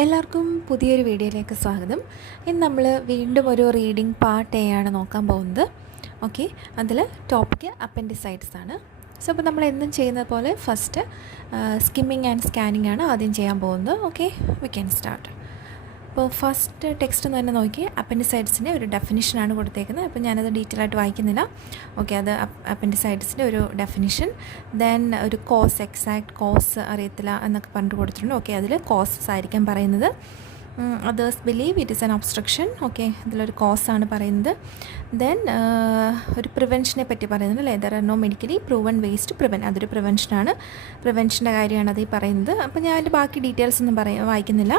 എല്ലാവർക്കും പുതിയൊരു വീഡിയോയിലേക്ക് സ്വാഗതം. ഇന്ന് നമ്മൾ വീണ്ടും ഒരു റീഡിംഗ് പാർട്ട് എ ആണ് നോക്കാൻ പോകുന്നത്. ഓക്കെ, അതിൽ ടോപ്പിക്ക് അപ്പൻഡിസൈറ്റിസ് ആണ്. സോ അപ്പോൾ നമ്മൾ എന്നും ചെയ്യുന്നത് പോലെ ഫസ്റ്റ് സ്കിമ്മിങ് ആൻഡ് സ്കാനിങ് ആണ് ആദ്യം ചെയ്യാൻ പോകുന്നത്. Okay, we can start. അപ്പോൾ ഫസ്റ്റ് ടെക്സ്റ്റ് തന്നെ നോക്കി അപ്പൻഡിസൈറ്റിസിൻ്റെ ഒരു ഡെഫിനിഷനാണ് കൊടുത്തേക്കുന്നത്. അപ്പോൾ ഞാനത് ഡീറ്റെയിൽ ആയിട്ട് വായിക്കുന്നില്ല. ഓക്കെ, അത് അപ്പൻഡിസൈറ്റിസിൻ്റെ ഒരു ഡെഫിനിഷൻ, ദെൻ ഒരു കോസ്, എക്സാക്ട് കോസ് അറിയത്തില്ല എന്നൊക്കെ പറഞ്ഞിട്ട് കൊടുത്തിട്ടുണ്ട്. ഓക്കെ, അതിൽ കോസസ് ആയിരിക്കാം പറയുന്നത്. Others believe it is an obstruction. Okay, ഇതിലൊരു കോസാണ് പറയുന്നത്. ദെൻ ഒരു പ്രിവെൻഷനെ പറ്റി പറയുന്നത് അല്ലേ, there are no medically proven ways to prevent. അതൊരു പ്രിവെൻഷനാണ്, പ്രിവെൻഷൻ്റെ കാര്യമാണ് അത് ഈ പറയുന്നത്. അപ്പോൾ ഞാൻ അതിൻ്റെ ബാക്കി ഡീറ്റെയിൽസ് ഒന്നും വായിക്കുന്നില്ല.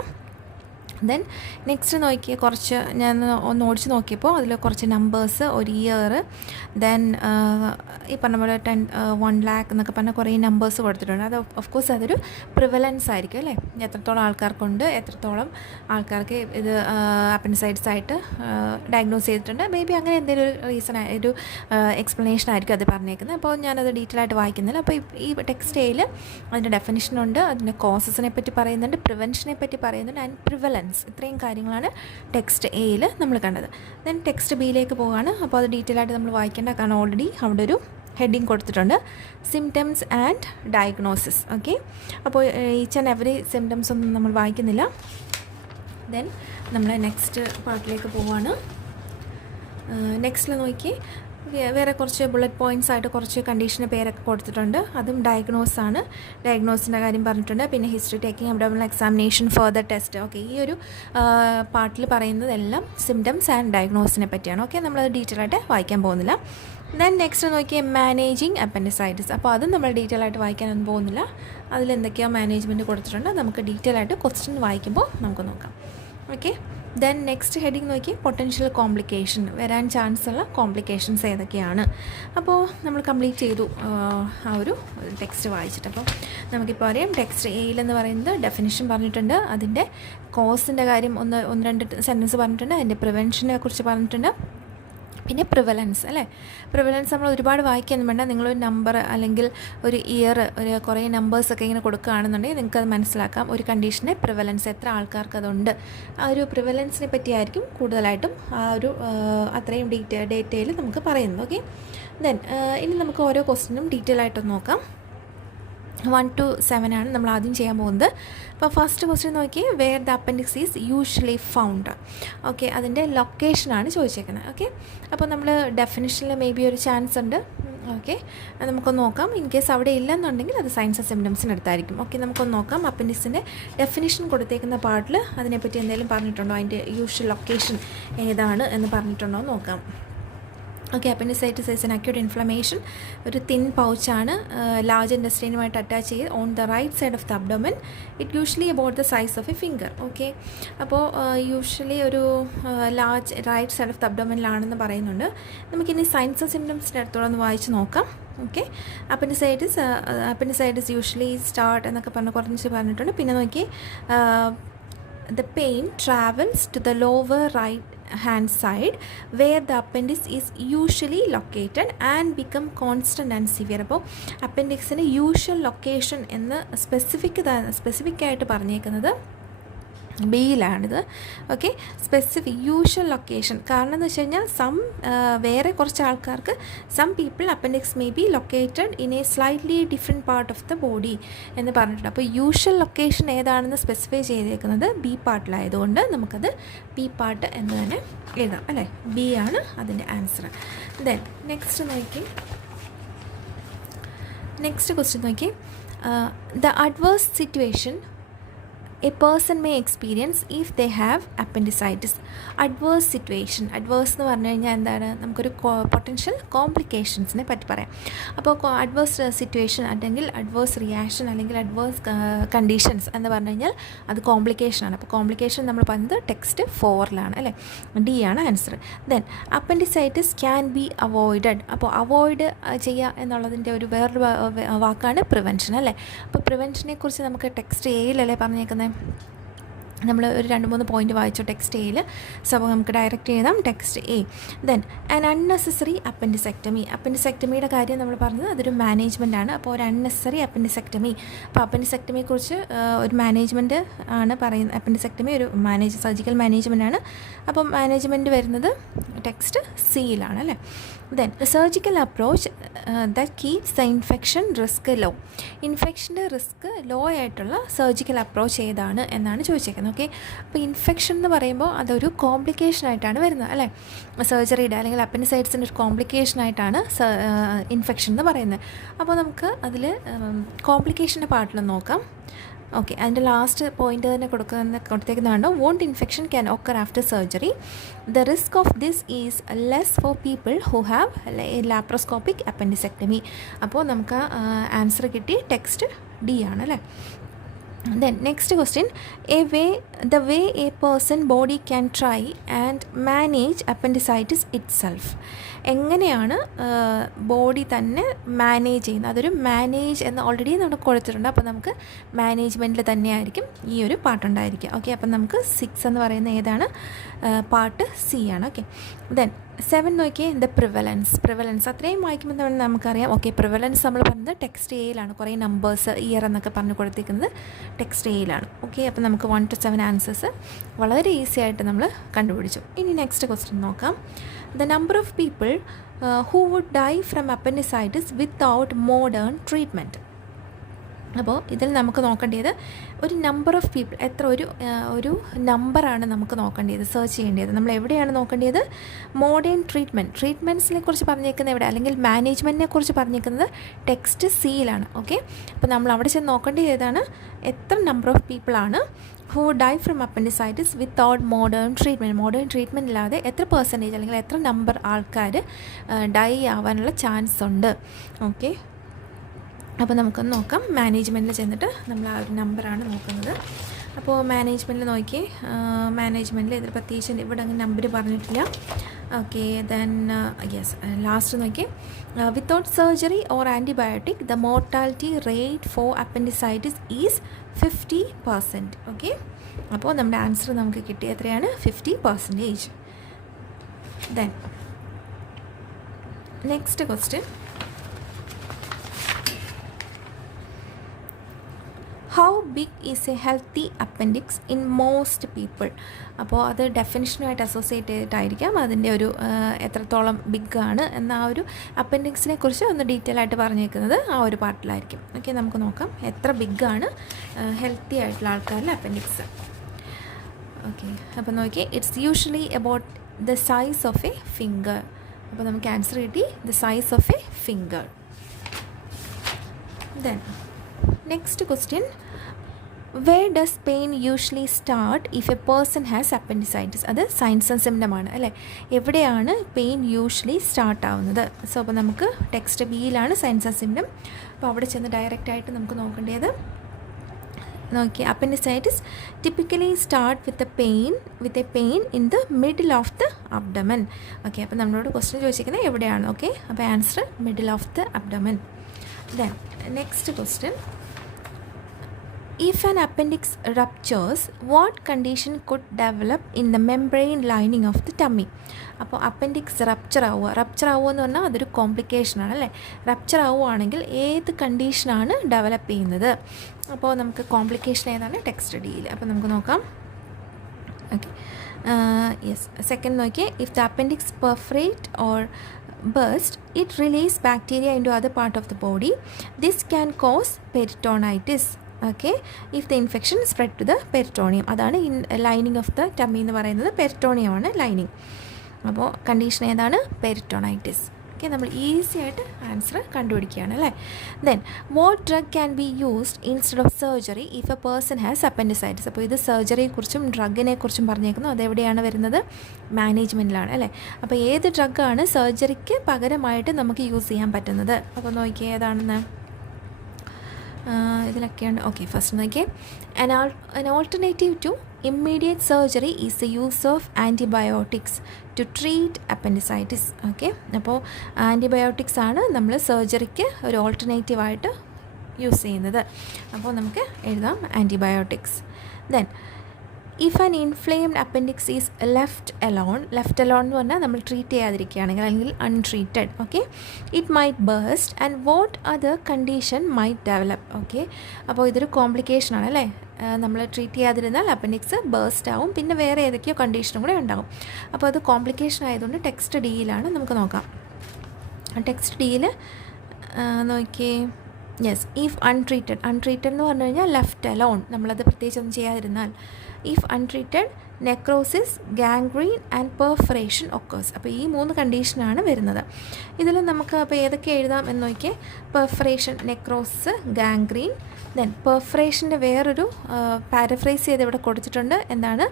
ദെൻ നെക്സ്റ്റ് നോക്കിയ കുറച്ച് ഞാൻ ഒന്ന് ഓടിച്ച് നോക്കിയപ്പോൾ അതിൽ കുറച്ച് നമ്പേഴ്സ്, ഒരു ഇയർ, ദെൻ ഈ പറഞ്ഞ പോലെ 1 lakh എന്നൊക്കെ പറഞ്ഞാൽ കുറേ നമ്പേഴ്സ് കൊടുത്തിട്ടുണ്ട്. അത് ഓഫ് കോഴ്സ് അതൊരു പ്രിവലൻസ് ആയിരിക്കും അല്ലേ, എത്രത്തോളം ആൾക്കാർക്കുണ്ട്, എത്രത്തോളം ആൾക്കാർക്ക് ഇത് അപ്പൻഡിസൈറ്റിസ് ആയിട്ട് ഡയഗ്നോസ് ചെയ്തിട്ടുണ്ട്. മേ ബി അങ്ങനെ എന്തെങ്കിലും ഒരു റീസൺ, ഒരു എക്സ്പ്ലനേഷൻ ആയിരിക്കും അത് പറഞ്ഞേക്കുന്നത്. അപ്പോൾ ഞാനത് ഡീറ്റെയിൽ ആയിട്ട് വായിക്കുന്നില്ല. അപ്പോൾ ഈ ടെക്സ്റ്റ് എയിൽ അതിൻ്റെ ഡെഫിനിഷനുണ്ട്, അതിൻ്റെ കോസസിനെ പറ്റി പറയുന്നുണ്ട്, പ്രിവെൻഷനെ പറ്റി പറയുന്നുണ്ട്, ആൻഡ് പ്രിവലൻസ്. ഇത്രയും കാര്യങ്ങളാണ് ടെക്സ്റ്റ് എയിൽ നമ്മൾ കണ്ടത്. ദെൻ ടെക്സ്റ്റ് ബിയിലേക്ക് പോവുകയാണ്. അപ്പോൾ അത് ഡീറ്റെയിൽ ആയിട്ട് നമ്മൾ വായിക്കേണ്ട, കാരണം ഓൾറെഡി അവിടെ ഒരു ഹെഡിങ് കൊടുത്തിട്ടുണ്ട്, സിംറ്റംസ് ആൻഡ് ഡയഗ്നോസിസ്. ഓക്കെ, അപ്പോൾ ഈച്ച് ആൻഡ് എവറി സിംറ്റംസ് ഒന്നും നമ്മൾ വായിക്കുന്നില്ല. ദെൻ നമ്മൾ നെക്സ്റ്റ് പാർട്ടിലേക്ക് പോവുകയാണ്. നെക്സ്റ്റിൽ നോക്കി വേറെ കുറച്ച് ബുള്ളറ്റ് പോയിൻറ്റ്സ് ആയിട്ട് കുറച്ച് കണ്ടീഷൻ്റെ പേരൊക്കെ കൊടുത്തിട്ടുണ്ട്. അതും ഡയഗ്നോസാണ്, ഡയഗ്നോസിൻ്റെ കാര്യം പറഞ്ഞിട്ടുണ്ട്. പിന്നെ history taking, abdominal examination, further test. Okay, ഈ ഒരു പാർട്ടിൽ പറയുന്നതെല്ലാം സിംറ്റംസ് ആൻഡ് ഡയഗ്നോസിനെ പറ്റിയാണ്. ഓക്കെ, നമ്മളത് ഡീറ്റെയിൽ ആയിട്ട് വായിക്കാൻ പോകുന്നില്ല. ദെൻ നെക്സ്റ്റ് നോക്കിയാൽ മാനേജിങ് അപ്പൻഡിസൈറ്റിസ്. അപ്പോൾ അതും നമ്മൾ ഡീറ്റെയിൽ ആയിട്ട് വായിക്കാനൊന്നും പോകുന്നില്ല. അതിലെന്തൊക്കെയാണ് മാനേജ്മെൻറ്റ് കൊടുത്തിട്ടുണ്ട്, നമുക്ക് ഡീറ്റെയിൽ ആയിട്ട് ക്വസ്റ്റ്യൻ വായിക്കുമ്പോൾ നമുക്ക് നോക്കാം. ഓക്കെ, ദെൻ നെക്സ്റ്റ് ഹെഡിങ് നോക്കി പൊട്ടൻഷ്യൽ കോംപ്ലിക്കേഷൻ, വരാൻ ചാൻസ് ഉള്ള കോംപ്ലിക്കേഷൻസ് ഏതൊക്കെയാണ്. അപ്പോൾ നമ്മൾ കംപ്ലീറ്റ് ചെയ്തു ആ ഒരു ടെക്സ്റ്റ് വായിച്ചിട്ട്. അപ്പോൾ നമുക്കിപ്പോൾ അറിയാം ടെക്സ്റ്റ് എയിലെന്ന് പറയുന്നത് ഡെഫിനിഷൻ പറഞ്ഞിട്ടുണ്ട്, അതിൻ്റെ കോസിൻ്റെ കാര്യം ഒന്ന് രണ്ട് സെൻറ്റൻസ് പറഞ്ഞിട്ടുണ്ട്, അതിൻ്റെ പ്രിവെൻഷനെ കുറിച്ച് പറഞ്ഞിട്ടുണ്ട്, പിന്നെ പ്രിവലൻസ് അല്ലേ. പ്രിവലൻസ് നമ്മൾ ഒരുപാട് വായിക്കൊന്നും വേണ്ട, നിങ്ങളൊരു നമ്പർ അല്ലെങ്കിൽ ഒരു ഇയർ, ഒരു കുറേ നമ്പേഴ്സൊക്കെ ഇങ്ങനെ കൊടുക്കുകയാണെന്നുണ്ടെങ്കിൽ നിങ്ങൾക്കത് മനസ്സിലാക്കാം ഒരു കണ്ടീഷനെ പ്രിവലൻസ് എത്ര ആൾക്കാർക്ക് അതുണ്ട്. ആ ഒരു പ്രിവലൻസിനെ പറ്റിയായിരിക്കും കൂടുതലായിട്ടും ആ ഒരു അത്രയും ഡേറ്റയിൽ നമുക്ക് പറയുന്നത്. ഓക്കെ, ദെൻ ഇനി നമുക്ക് ഓരോ ക്വസ്റ്റ്യനും ഡീറ്റെയിൽ ആയിട്ടൊന്ന് നോക്കാം. 1 to 7 ആണ് നമ്മൾ ആദ്യം ചെയ്യാൻ പോകുന്നത്. അപ്പോൾ ഫസ്റ്റ് ക്വസ്റ്റ്യൻ നോക്കി, where the appendix is usually found. Okay, അതിൻ്റെ ലൊക്കേഷനാണ് ചോദിച്ചേക്കുന്നത്. ഓക്കെ, അപ്പോൾ നമ്മൾ ഡെഫിനിഷനിൽ മേ ബി ഒരു ചാൻസ് ഉണ്ട്. ഓക്കെ, നമുക്കൊന്ന് നോക്കാം. ഇൻ കേസ് അവിടെ ഇല്ലെന്നുണ്ടെങ്കിൽ അത് സൈൻസ് ഓഫ് സിംറ്റംസിന് അടുത്തായിരിക്കും. ഓക്കെ, നമുക്കൊന്ന് നോക്കാം. അപ്പൻഡിക്സിൻ്റെ ഡെഫിനിഷൻ കൊടുത്തേക്കുന്ന പാർട്ടിൽ അതിനെപ്പറ്റി എന്തെങ്കിലും പറഞ്ഞിട്ടുണ്ടോ, അതിൻ്റെ യൂഷ്വൽ ലൊക്കേഷൻ ഏതാണ് എന്ന് പറഞ്ഞിട്ടുണ്ടോ എന്ന് നോക്കാം. Okay, appendicitis is an acute inflammation, ഒരു തിൻ പൗച്ചാണ്, ലാർജ് ഇൻഡസ്ട്രീനുമായിട്ട് അറ്റാച്ച് ചെയ്ത് on the right side of the abdomen. It usually about the size of a finger. Okay, അപ്പോൾ യൂഷ്വലി ഒരു large right side of the അബ്ഡോമനിലാണെന്ന് പറയുന്നുണ്ട്. നമുക്കിനി signs of സിംറ്റംസിൻ്റെ അടുത്തോളം ഒന്ന് വായിച്ച് നോക്കാം. ഓക്കെ, അപ്പൻഡിസൈറ്റിസ് യൂഷ്വലി സ്റ്റാർട്ട് എന്നൊക്കെ കുറച്ച് പറഞ്ഞിട്ടുണ്ട്. പിന്നെ നോക്കി, the pain travels to the lower right hand side where the appendix is usually located and become constant and severe. അപ്പോൾ അപ്പൻഡിക്സിന് യൂഷ്വൽ ലൊക്കേഷൻ എന്ന് സ്പെസിഫിക് ആയിട്ട് പറഞ്ഞേക്കുന്നത് ബിയിലാണിത്. ഓക്കെ, സ്പെസിഫിക് യൂഷ്വൽ ലൊക്കേഷൻ, കാരണം എന്ന് വെച്ച് കഴിഞ്ഞാൽ വേറെ കുറച്ച് ആൾക്കാർക്ക് people appendix may be located in A slightly different part of the body എന്ന് പറഞ്ഞിട്ടുണ്ട്. അപ്പോൾ യൂഷ്വൽ ലൊക്കേഷൻ ഏതാണെന്ന് സ്പെസിഫൈ ചെയ്തേക്കുന്നത് ബി പാർട്ടിലായതുകൊണ്ട് നമുക്കത് ബി പാർട്ട് എന്ന് തന്നെ എഴുതാം അല്ലേ. ബി ആണ് അതിൻ്റെ ആൻസർ. ദെൻ നെക്സ്റ്റ് ക്വസ്റ്റ്യൻ നോക്കി, the adverse situation a person may experience if they have appendicitis. Adverse situation, adverse എന്ന് പറഞ്ഞു കഴിഞ്ഞാൽ എന്താണ്, നമുക്കൊരു പൊട്ടൻഷ്യൽ കോംപ്ലിക്കേഷൻസിനെ പറ്റി പറയാം. അപ്പോൾ അഡ്വേഴ്സ് സിറ്റുവേഷൻ അല്ലെങ്കിൽ അഡ്വേഴ്സ് റിയാക്ഷൻ അല്ലെങ്കിൽ അഡ്വേഴ്സ് കണ്ടീഷൻസ് എന്ന് പറഞ്ഞു കഴിഞ്ഞാൽ അത് കോംപ്ലിക്കേഷനാണ്. അപ്പോൾ കോംപ്ലിക്കേഷൻ നമ്മൾ പറഞ്ഞത് ടെക്സ്റ്റ് 4ലാണ് അല്ലേ, ഡി ആണ് answer. Then appendicitis can be avoided. അപ്പോൾ അവോയ്ഡ് ചെയ്യുക എന്നുള്ളതിൻ്റെ ഒരു വേറൊരു വാക്കാണ് പ്രിവെൻഷൻ അല്ലേ. അപ്പോൾ പ്രിവെൻഷനെ കുറിച്ച് നമുക്ക് ടെക്സ്റ്റ് എയിലല്ലേ പറഞ്ഞേക്കുന്നത്. നമ്മൾ ഒരു 2-3 പോയിന്റ് വായിച്ചു ടെക്സ്റ്റ് എയിൽ. സോ അപ്പോൾ നമുക്ക് ഡയറക്റ്റ് എഴുതാം text A. Then an unnecessary appendectomy. അപ്പൻഡിസെക്ടമിയുടെ കാര്യം നമ്മൾ പറഞ്ഞത് അതൊരു മാനേജ്മെൻ്റ് ആണ്. അപ്പോൾ ഒരു അൺനെസസറി അപ്പൻഡിസെക്ടമി. അപ്പോൾ അപ്പൻഡിസെക്ടമിയെക്കുറിച്ച് ഒരു മാനേജ്മെൻറ്റ് ആണ് പറയുന്നത്. അപ്പൻഡിസെക്ടമി ഒരു സർജിക്കൽ മാനേജ്മെൻ്റ് ആണ്. അപ്പം മാനേജ്മെൻറ്റ് വരുന്നത് ടെക്സ്റ്റ് സിയിലാണ് അല്ലേ. Then the surgical approach that keeps the infection risk low. ഇൻഫെക്ഷൻ്റെ റിസ്ക് ലോ ആയിട്ടുള്ള സർജിക്കൽ അപ്രോച്ച് ഏതാണ് എന്നാണ് ചോദിച്ചേക്കുന്നത്. ഓക്കെ, അപ്പോൾ ഇൻഫെക്ഷൻ എന്ന് പറയുമ്പോൾ അതൊരു കോംപ്ലിക്കേഷനായിട്ടാണ് വരുന്നത് അല്ലേ. സർജറിയുടെ അല്ലെങ്കിൽ അപ്പൻഡിസൈറ്റിസിൻ്റെ ഒരു കോംപ്ലിക്കേഷനായിട്ടാണ് ഇൻഫെക്ഷൻ എന്ന് പറയുന്നത്. അപ്പോൾ നമുക്ക് അതിൽ കോംപ്ലിക്കേഷൻ്റെ പാർട്ടിലൊന്ന് നോക്കാം. ഓക്കെ, അതിൻ്റെ ലാസ്റ്റ് പോയിൻ്റ് തന്നെ കൊടുത്തേക്കുന്നതാണ് wound infection can occur after surgery. The risk of this is less for people who have laparoscopic appendectomy. അപ്പോൾ നമുക്ക് ആൻസർ കിട്ടി ടെക്സ്റ്റ് ഡി ആണ് അല്ലേ. Then next question, the way a person body can try and manage appendicitis itself. എങ്ങനെയാണ് body തന്നെ manage ചെയ്യുന്നത്? അതൊരു manage എന്ന് ഓൾറെഡി നമുക്ക് കൊടുത്തിട്ടുണ്ട്. അപ്പോൾ നമുക്ക് മാനേജ്മെൻറ്റിൽ തന്നെയായിരിക്കും ഈ ഒരു പാർട്ടുണ്ടായിരിക്കുക. ഓക്കെ, അപ്പം നമുക്ക് 6 എന്ന് പറയുന്ന ഏതാണ്? പാർട്ട് സി ആണ്. ഓക്കെ, ദെൻ 7 നോക്കിയേ, ദ പ്രിവലൻസ് അത്രയും വായിക്കുമ്പോൾ തന്നെ നമുക്കറിയാം. ഓക്കെ, പ്രിവലൻസ് നമ്മൾ പറഞ്ഞത് ടെക്സ്റ്റ് എയിലാണ്. കുറേ നമ്പേഴ്സ് ഇയർ എന്നൊക്കെ പറഞ്ഞ് കൊടുത്തിരിക്കുന്നത് ടെക്സ്റ്റ് എയിലാണ്. ഓക്കെ, അപ്പോൾ നമുക്ക് 1 to 7 ആൻസേഴ്സ് വളരെ ഈസി ആയിട്ട് നമ്മൾ കണ്ടുപിടിച്ചു. ഇനി നെക്സ്റ്റ് ക്വസ്റ്റ്യൻ നോക്കാം. The number of people who would die from appendicitis without modern treatment. അപ്പോൾ ഇതിൽ നമുക്ക് നോക്കേണ്ടത് ഒരു നമ്പർ ഓഫ് പീപ്പിൾ, എത്ര ഒരു നമ്പറാണ് നമുക്ക് നോക്കേണ്ടത്, സെർച്ച് ചെയ്യേണ്ടത്. നമ്മൾ എവിടെയാണ് നോക്കേണ്ടത്? മോഡേൺ ട്രീറ്റ്മെൻറ്റ്സിനെ കുറിച്ച് പറഞ്ഞേക്കുന്നത് എവിടെ, അല്ലെങ്കിൽ മാനേജ്മെൻറ്റിനെ കുറിച്ച് പറഞ്ഞേക്കുന്നത് ടെക്സ്റ്റ് സിയിലാണ്. ഓക്കെ, അപ്പോൾ നമ്മൾ അവിടെ ചെന്ന് നോക്കേണ്ടത് ഏതാണ്? എത്ര നമ്പർ ഓഫ് പീപ്പിളാണ് who die from appendicitis without modern treatment ഇല്ലാതെ എത്ര പെർസെൻറ്റേജ് അല്ലെങ്കിൽ എത്ര നമ്പർ ആൾക്കാർ ഡൈ ആവാനുള്ള ചാൻസ് ഉണ്ട്. ഓക്കെ, അപ്പോൾ നമുക്കൊന്ന് നോക്കാം. മാനേജ്മെൻറ്റിൽ ചെന്നിട്ട് നമ്മൾ ആ ഒരു നമ്പറാണ് നോക്കുന്നത്. അപ്പോൾ മാനേജ്മെൻറ്റിൽ നോക്കി, മാനേജ്മെൻറ്റിൽ ഇതിൽ പ്രത്യേകിച്ച് ഇവിടെ അങ്ങനെ നമ്പർ പറഞ്ഞിട്ടില്ല. ഓക്കെ, ദെൻ യെസ്, ലാസ്റ്റ് നോക്കി, without surgery or antibiotic the mortality rate for appendicitis is 50%. Okay, അപ്പോൾ നമ്മുടെ ആൻസർ നമുക്ക് കിട്ടിയ എത്രയാണ്? 50%. Then next question, how big is a healthy appendix in most people. അപ്പോൾ അത് ഡെഫിനിഷനുമായിട്ട് അസോസിയേറ്റ് ചെയ്തിട്ടായിരിക്കാം അതിൻ്റെ ഒരു എത്രത്തോളം ബിഗാണ് എന്ന ആ ഒരു അപ്പൻഡിക്സിനെ കുറിച്ച് ഒന്ന് ഡീറ്റെയിൽ ആയിട്ട് പറഞ്ഞേക്കുന്നത് ആ ഒരു പാർട്ടിലായിരിക്കും. ഓക്കെ, നമുക്ക് നോക്കാം എത്ര ബിഗാണ് ഹെൽത്തി ആയിട്ടുള്ള ആൾക്കാരിലെ അപ്പൻഡിക്സ്. ഓക്കെ, അപ്പോൾ നോക്കിയേ, it's usually about the size of a finger. അപ്പോൾ നമുക്ക് ആൻസർ കിട്ടി the size of a finger. Then next question, where does pain usually start if a person has appendicitis. അത് സൈൻസ് ആൻഡ് സിംറ്റം ആണ് അല്ലേ. എവിടെയാണ് pain usually start ആവുന്നത്? So അപ്പോൾ നമുക്ക് ടെക്സ്റ്റ് ബിയിലാണ് സൈൻസ് ആൻഡ് സിംറ്റം. അപ്പോൾ അവിടെ ചെന്ന് ഡയറക്റ്റായിട്ട് നമുക്ക് നോക്കേണ്ടത് നോക്കി, appendicitis typically start with a pain in the middle of the abdomen. Okay, അപ്പോൾ നമ്മളോട് ക്വസ്റ്റ്യൻ ചോദിച്ചിരിക്കുന്നത് എവിടെയാണ്. ഓക്കെ, അപ്പോൾ answer middle of the abdomen. Then next question, if an appendix ruptures, what condition could develop in the membrane lining of the tummy? അപ്പോൾ appendix rupture ആവുക എന്ന് പറഞ്ഞാൽ അതൊരു കോംപ്ലിക്കേഷനാണ് അല്ലേ. റപ്ചർ ആവുകയാണെങ്കിൽ ഏത് കണ്ടീഷനാണ് ഡെവലപ്പ് ചെയ്യുന്നത്? അപ്പോൾ നമുക്ക് കോംപ്ലിക്കേഷൻ ഏതാണ്? ടെക്സ്റ്റ് ഡിയിൽ. അപ്പോൾ നമുക്ക് നോക്കാം. ഓക്കെ, യെസ്, സെക്കൻഡ് നോക്കിയേ, if the appendix perforate or burst, it release bacteria into other part of the body. This can cause peritonitis. Okay, if the infection spread to the peritoneum. അതാണ് lining of the tummy എന്ന് പറയുന്നത്. Peritoneum ആണ് lining. അപ്പോൾ condition ഏതാണ്? പെരിറ്റോണൈറ്റിസ്. Okay, നമ്മൾ easy ആയിട്ട് answer കണ്ടുപിടിക്കുകയാണ് അല്ലേ. Then what drug can be used instead of surgery if a person has appendicitis. അപ്പോൾ ഇത് സർജറിയെക്കുറിച്ചും ഡ്രഗിനെക്കുറിച്ചും പറഞ്ഞേക്കുന്നു. അതെവിടെയാണ് വരുന്നത്? മാനേജ്മെൻറ്റിലാണ് അല്ലേ. അപ്പോൾ ഏത് ഡ്രഗാണ് സർജറിക്ക് പകരമായിട്ട് നമുക്ക് യൂസ് ചെയ്യാൻ പറ്റുന്നത്? അപ്പോൾ നോക്കിയേ ഏതാണെന്ന് ഇതിലൊക്കെയാണ്. ഓക്കെ, ഫസ്റ്റ് നോക്കിയേ, an alternative to immediate surgery is the use of antibiotics to treat appendicitis. Okay, അപ്പോൾ ആൻറ്റിബയോട്ടിക്സ് ആണ് നമ്മൾ സർജറിക്ക് ഒരു ഓൾട്ടർനേറ്റീവായിട്ട് യൂസ് ചെയ്യുന്നത്. അപ്പോൾ നമുക്ക് എഴുതാം antibiotics. Then if an inflamed appendix is left alone എന്ന് പറഞ്ഞാൽ നമ്മൾ ട്രീറ്റ് ചെയ്യാതിരിക്കുകയാണെങ്കിൽ അല്ലെങ്കിൽ untreated, okay, it might burst and what other condition might develop. Okay, അപ്പോൾ ഇതൊരു കോംപ്ലിക്കേഷനാണ് അല്ലേ. നമ്മൾ ട്രീറ്റ് ചെയ്യാതിരുന്നാൽ അപ്പൻഡിക്സ് ബേസ്റ്റ് ആവും, പിന്നെ വേറെ ഏതൊക്കെയോ കണ്ടീഷനും കൂടെ ഉണ്ടാകും. അപ്പോൾ അത് കോംപ്ലിക്കേഷൻ ആയതുകൊണ്ട് ടെക്സ്റ്റ് ഡിയിലാണ്, നമുക്ക് നോക്കാം. ടെക്സ്റ്റ് ഡിയിൽ നോക്കിയേ. യെസ്, ഇഫ് അൺട്രീറ്റഡ് എന്ന് പറഞ്ഞു കഴിഞ്ഞാൽ ലെഫ്റ്റ് അലോൺ, നമ്മളത് പ്രത്യേകിച്ചൊന്നും ചെയ്യാതിരുന്നാൽ. If untreated necrosis, gangrene and perforation occurs. അപ്പോൾ ഈ 3 കണ്ടീഷനാണ് വരുന്നത്. ഇതിൽ നമുക്ക് അപ്പോൾ ഏതൊക്കെ എഴുതാം എന്ന് നോക്കിയേ. Perforation, necrosis, gangrene. ദെൻ പെർഫറേഷൻ്റെ വേറൊരു പാരഫ്രൈസ് ചെയ്ത് ഇവിടെ കൊടുത്തിട്ടുണ്ട്. എന്താണ്?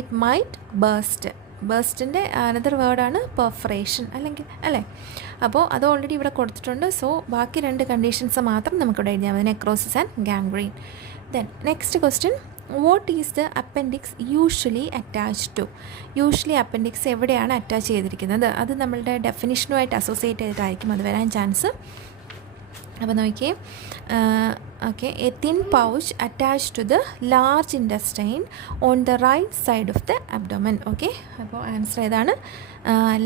It might burst. ബേസ്റ്റിൻ്റെ അനദർ വേർഡാണ് പെർഫറേഷൻ, അല്ലെങ്കിൽ അല്ലേ. അപ്പോൾ അത് ഓൾറെഡി ഇവിടെ കൊടുത്തിട്ടുണ്ട്. സോ ബാക്കി 2 കണ്ടീഷൻസ് മാത്രം നമുക്കിവിടെ എഴുതിയാൽ മതി, necrosis and gangrene. Then next question, what is the appendix usually attached to? Usually appendix എവിടെയാണ് അറ്റാച്ച് ചെയ്തിരിക്കുന്നത്? അത് നമ്മളുടെ ഡെഫിനിഷനുമായിട്ട് അസോസിയേറ്റ് ചെയ്തിട്ടായിരിക്കും അത് വരാൻ ചാൻസ്. അപ്പോൾ നോക്കിയേ. Okay, a thin pouch attach to the large intestine on the right side of the abdomen. Okay, അപ്പോൾ answer ഏതാണ്?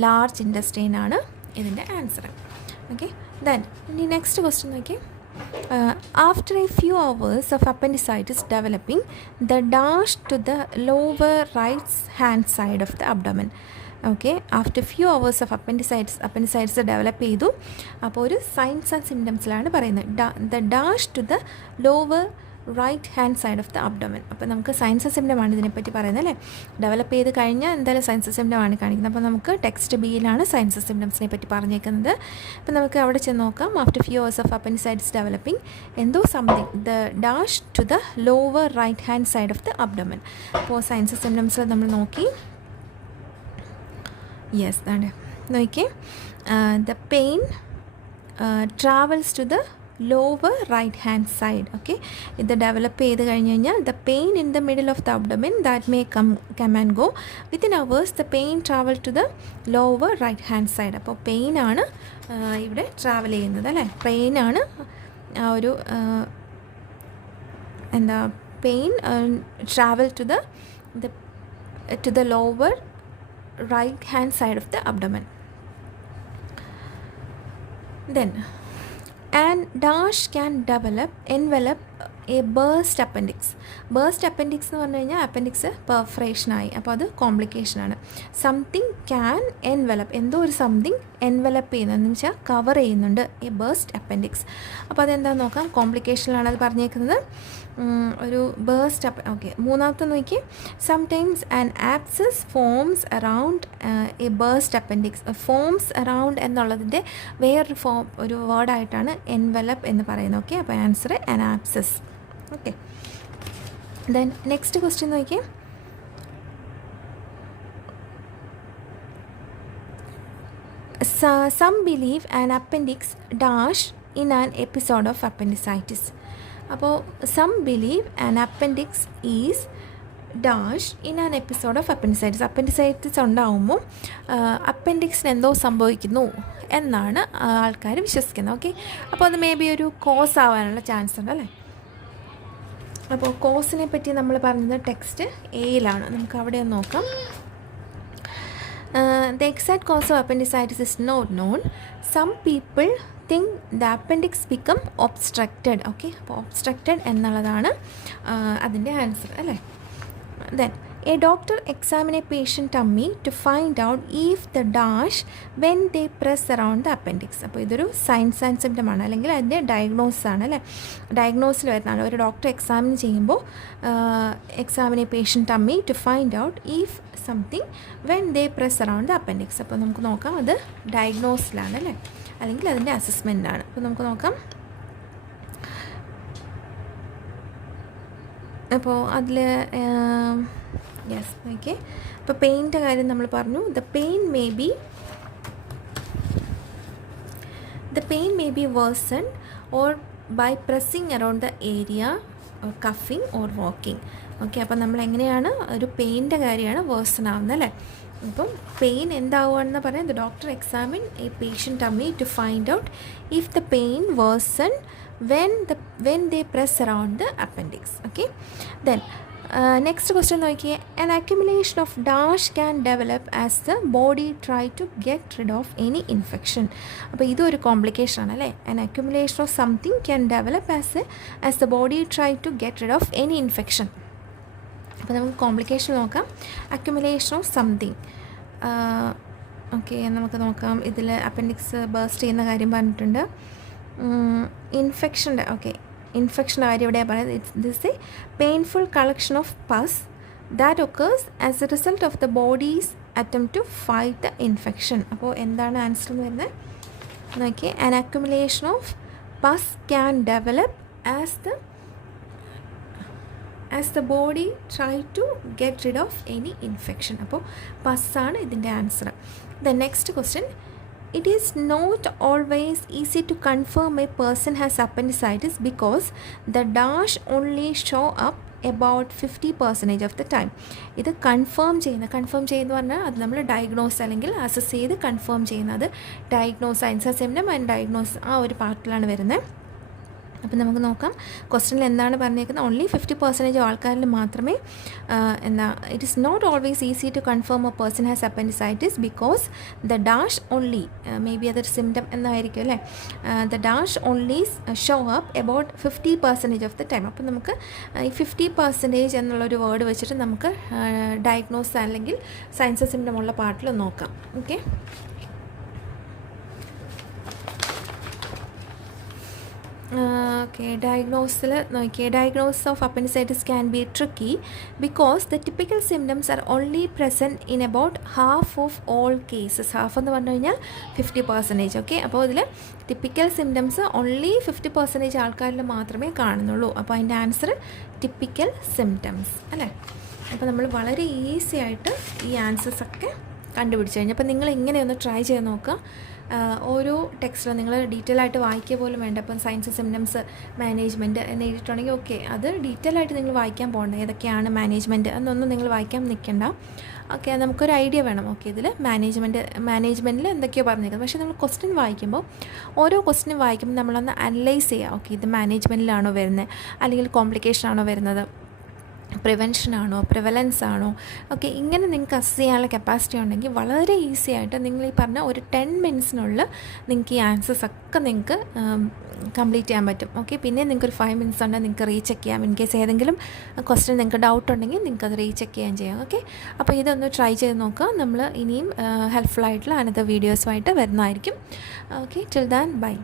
ലാർജ് ഇൻറ്റസ്റ്റൈൻ ആണ് ഇതിൻ്റെ ആൻസർ. ഓക്കെ, ദെൻ ഇനി നെക്സ്റ്റ് ക്വസ്റ്റ്യൻ നോക്കി. After a few hours of appendicitis developing the dash to the lower right hand side of the abdomen. Okay, after few hours of appendicitis develop ചെയ്തു. അപ്പോൾ ഒരു signs and സിംറ്റംസിലാണ് പറയുന്നത്. The dash to the lower right hand side of the abdomen. അപ്പോൾ നമുക്ക് signs and സിംറ്റമാണ് ഇതിനെപ്പറ്റി പറയുന്നത് അല്ലേ. ഡെവലപ്പ് ചെയ്ത് കഴിഞ്ഞാൽ എന്തായാലും സൈൻസ് ആൻഡ് സിംറ്റമാണ് കാണിക്കുന്നത്. അപ്പോൾ നമുക്ക് ടെക്സ്റ്റ് ബിയിലാണ് സൈൻസ് ആൻഡ് സിംറ്റംസിനെ പറ്റി പറഞ്ഞേക്കുന്നത്. അപ്പോൾ നമുക്ക് അവിടെ ചെന്ന് നോക്കാം. After few hours of appendicitis developing എന്തോ something the dash to the lower right hand side of the abdomen. അപ്പോൾ സൈൻസ് ആൻഡ് സിംറ്റംസ് നമ്മൾ നോക്കി. യെസ്, അതാണ് നോക്കിയേ. The pain travels to the lower right hand side. Okay, ഇത് develop ചെയ്ത് കഴിഞ്ഞ് കഴിഞ്ഞാൽ the pain in the middle of the abdomen that may come and go within hours the pain travel to the lower right hand side. അപ്പോൾ പെയിനാണ് ഇവിടെ travel ചെയ്യുന്നത് അല്ലേ. പെയിനാണ് ഒരു എന്താ pain travel to the lower right hand side of the abdomen. Then and dash can envelop a burst appendix. burst appendix എന്ന് പറഞ്ഞു കഴിഞ്ഞാൽ അപ്പൻഡിക്സ് പെർഫറേഷനായി, അപ്പോൾ അത് കോംപ്ലിക്കേഷനാണ്. സംതിങ് ക്യാൻ എൻവലപ്പ്, എന്തോ ഒരു സംതിങ് എൻവലപ്പ് ചെയ്യുന്നതെന്ന് വെച്ചാൽ കവർ ചെയ്യുന്നുണ്ട് ഈ ബേസ്റ്റ് അപ്പൻഡിക്സ്. അപ്പോൾ അതെന്താണെന്ന് നോക്കാം. കോംപ്ലിക്കേഷനിലാണ് അത് പറഞ്ഞേക്കുന്നത്. ഒരു ബേസ്റ്റ് ഓക്കെ. മൂന്നാമത്തെ നോക്കി. Sometimes an abscess forms around a burst appendix. Forms around എന്നുള്ളതിൻ്റെ വേറൊരു ഒരു വേർഡായിട്ടാണ് എൻവലപ്പ് എന്ന് പറയുന്നത്. ഓക്കെ, അപ്പോൾ answer an abscess. Okay, then next question നോക്കി. Some believe an appendix dash in an episode of appendicitis. അപ്പോൾ some believe an appendix is dash in an episode of appendicitis. Appendicitis ഉണ്ടാകുമ്പോൾ അപ്പൻഡിക്സിന് എന്തോ സംഭവിക്കുന്നു എന്നാണ് ആൾക്കാർ വിശ്വസിക്കുന്നത്. ഓക്കെ, അപ്പോൾ അത് മേ ബി ഒരു കോസ് ആവാനുള്ള ചാൻസ് ഉണ്ട് അല്ലേ. അപ്പോൾ കോസിനെ പറ്റി നമ്മൾ പറഞ്ഞത് ടെക്സ്റ്റ് എയിലാണ്, നമുക്ക് അവിടെ ഒന്ന് നോക്കാം. The exact cause of appendicitis is not known. Some people think the appendix become obstructed. Okay, അപ്പോൾ obstructed എന്നുള്ളതാണ് അതിൻ്റെ ആൻസർ അല്ലേ. Then a doctor examine a patient tummy to find out if the dash when they press around the appendix. അപ്പോൾ ഇതൊരു signs and symptom ആണ്, അല്ലെങ്കിൽ അതിൻ്റെ diagnosis ആണ് അല്ലേ. ഡയഗ്നോസിൽ വരുന്നതാണ്. ഒരു ഡോക്ടർ എക്സാമിൻ ചെയ്യുമ്പോൾ examine a patient tummy to find out if something when they press around the appendix. അപ്പോൾ നമുക്ക് നോക്കാം, അത് ഡയഗ്നോസിലാണ് അല്ലേ, അല്ലെങ്കിൽ അതിൻ്റെ അസസ്മെൻറ്റാണ്. അപ്പോൾ നമുക്ക് നോക്കാം. അപ്പോൾ അതിൽ യെസ് ഓക്കെ. അപ്പോൾ പെയിൻ്റെ കാര്യം നമ്മൾ പറഞ്ഞു. The pain may be worsen or by pressing around the area or കഫിങ് ഓർ വാക്കിംഗ്. ഓക്കെ, അപ്പോൾ നമ്മൾ എങ്ങനെയാണ് ഒരു പെയിൻ്റെ കാര്യമാണ് വേഴ്സൺ ആവുന്നത് അല്ലേ. അപ്പം പെയിൻ എന്താവുകയാണെന്ന് പറയാം. The doctor examine a patient tummy to find out if the pain worsen when they press around the appendix. Okay, then next question നോക്കിയേ, an accumulation of dash can develop as the body try to get rid of any infection. അപ്പോൾ ഇതൊരു complication ആണ് അല്ലേ. an accumulation of something can develop as the body try to get rid of any infection. അപ്പോൾ നമുക്ക് complication നോക്കാം. accumulation of something. Okay, നമുക്ക് നോക്കാം. ഇതിൽ അപ്പൻഡിക്സ് ബേസ്റ്റ് ചെയ്യുന്ന കാര്യം പറഞ്ഞിട്ടുണ്ട്. ഇൻഫെക്ഷൻ്റെ ഇൻഫെക്ഷൻ്റെ കാര്യം എവിടെയാണ് പറയുന്നത്. It's this a painful collection of pus that occurs as a result of the body's attempt to fight the infection. അപ്പോൾ എന്താണ് ആൻസർ എന്ന് വരുന്നത് നോക്കിയേ. An accumulation of pus can develop as the body try to get rid of any infection. അപ്പോൾ പസ്സാണ് ഇതിൻ്റെ answer. The next question, it is not always easy to confirm a person has appendicitis because the dash only show up about 50% of the time. ഇത് confirm ചെയ്യുന്ന പറഞ്ഞാൽ അത് നമ്മൾ diagnose അല്ലെങ്കിൽ assess ചെയ്ത് കൺഫേം ചെയ്യുന്നത് diagnose answer symptom and diagnose ആ ഒരു പാർട്ടിലാണ് വരുന്നത്. അപ്പോൾ നമുക്ക് നോക്കാം ക്വസ്റ്റ്യനിൽ എന്താണ് പറഞ്ഞേക്കുന്നത്. ഓൺലി 50% ആൾക്കാരിൽ മാത്രമേ it is not always easy to confirm a person has appendicitis because the dash only may be അതൊരു സിംറ്റം എന്നായിരിക്കും അല്ലേ. The dash only show up about 50% of the time. അപ്പോൾ നമുക്ക് ഈ 50% എന്നുള്ളൊരു വേർഡ് വെച്ചിട്ട് നമുക്ക് ഡയഗ്നോസ് അല്ലെങ്കിൽ സയൻസ് സിംറ്റം ഉള്ള പാർട്ടിൽ നോക്കാം. ഓക്കെ, ഡയഗ്നോസിൽ നോക്കിയേ. Diagnosis of appendicitis can be tricky because the typical symptoms are only present in about half of all cases. Half എന്ന് പറഞ്ഞു കഴിഞ്ഞാൽ 50%. ഓക്കെ, അപ്പോൾ ഇതിൽ ടിപ്പിക്കൽ സിംറ്റംസ് ഓൺലി 50% ആൾക്കാരിൽ മാത്രമേ കാണുന്നുള്ളൂ. അപ്പോൾ അതിൻ്റെ ആൻസർ ടിപ്പിക്കൽ സിംറ്റംസ് അല്ലേ. അപ്പോൾ നമ്മൾ വളരെ ഈസി ആയിട്ട് ഈ ആൻസേഴ്സൊക്കെ കണ്ടുപിടിച്ച് കഴിഞ്ഞു. അപ്പോൾ നിങ്ങൾ ഇങ്ങനെയൊന്ന് ട്രൈ ചെയ്ത് നോക്കുക. ഓരോ ടെക്സ്റ്റിലും നിങ്ങൾ ഡീറ്റെയിൽ ആയിട്ട് വായിക്കുക പോലും വേണ്ട. അപ്പം സയൻസ് സിംറ്റംസ് മാനേജ്മെൻറ്റ് എന്ന് എഴുതിയിട്ടുണ്ടെങ്കിൽ ഓക്കെ, അത് ഡീറ്റെയിൽ ആയിട്ട് നിങ്ങൾ വായിക്കാൻ പോകണ്ട. ഏതൊക്കെയാണ് മാനേജ്മെൻറ്റ് എന്നൊന്നും നിങ്ങൾ വായിക്കാൻ നിൽക്കണ്ട. ഓക്കെ, നമുക്കൊരു ഐഡിയ വേണം. ഓക്കെ, ഇതിൽ മാനേജ്മെൻറ്റിൽ എന്തൊക്കെയോ പറഞ്ഞിരിക്കുന്നത്. പക്ഷേ നമ്മൾ ക്വസ്റ്റ്യൻ വായിക്കുമ്പോൾ ഓരോ ക്വസ്റ്റ്യൻ വായിക്കുമ്പോൾ നമ്മളൊന്ന് അനലൈസ് ചെയ്യുക. ഓക്കെ, ഇത് മാനേജ്മെൻറ്റിലാണോ വരുന്നത്, അല്ലെങ്കിൽ കോംപ്ലിക്കേഷൻ ആണോ വരുന്നത്, പ്രിവെൻഷനാണോ പ്രിവലൻസ് ആണോ. ഓക്കെ, ഇങ്ങനെ നിങ്ങൾക്ക് അസസ് ചെയ്യാനുള്ള കപ്പാസിറ്റി ഉണ്ടെങ്കിൽ വളരെ ഈസി ആയിട്ട് നിങ്ങൾ ഈ പറഞ്ഞ ഒരു 10 മിനിറ്റ്സിനുള്ളിൽ നിങ്ങൾക്ക് ഈ ആൻസേഴ്സ് ഒക്കെ നിങ്ങൾക്ക് കംപ്ലീറ്റ് ചെയ്യാൻ പറ്റും. ഓക്കെ, പിന്നെ നിങ്ങൾക്കൊരു 5 മിനിറ്റ്സ് ഉണ്ടെങ്കിൽ നിങ്ങൾക്ക് റീചെക്ക് ചെയ്യാം. ഇൻ കേസ് ഏതെങ്കിലും ക്വസ്റ്റ്യൻ നിങ്ങൾക്ക് ഡൗട്ട് ഉണ്ടെങ്കിൽ നിങ്ങൾക്ക് അത് റീചെക്ക് ചെയ്യാൻ ചെയ്യാം. ഓക്കെ, അപ്പോൾ ഇതൊന്ന് ട്രൈ ചെയ്ത് നോക്കുക. നമ്മൾ ഇനിയും ഹെൽപ്ഫുൾ ആയിട്ടുള്ള അനദർ വീഡിയോസുമായിട്ട് വരുന്നതായിരിക്കും. Okay, till then by.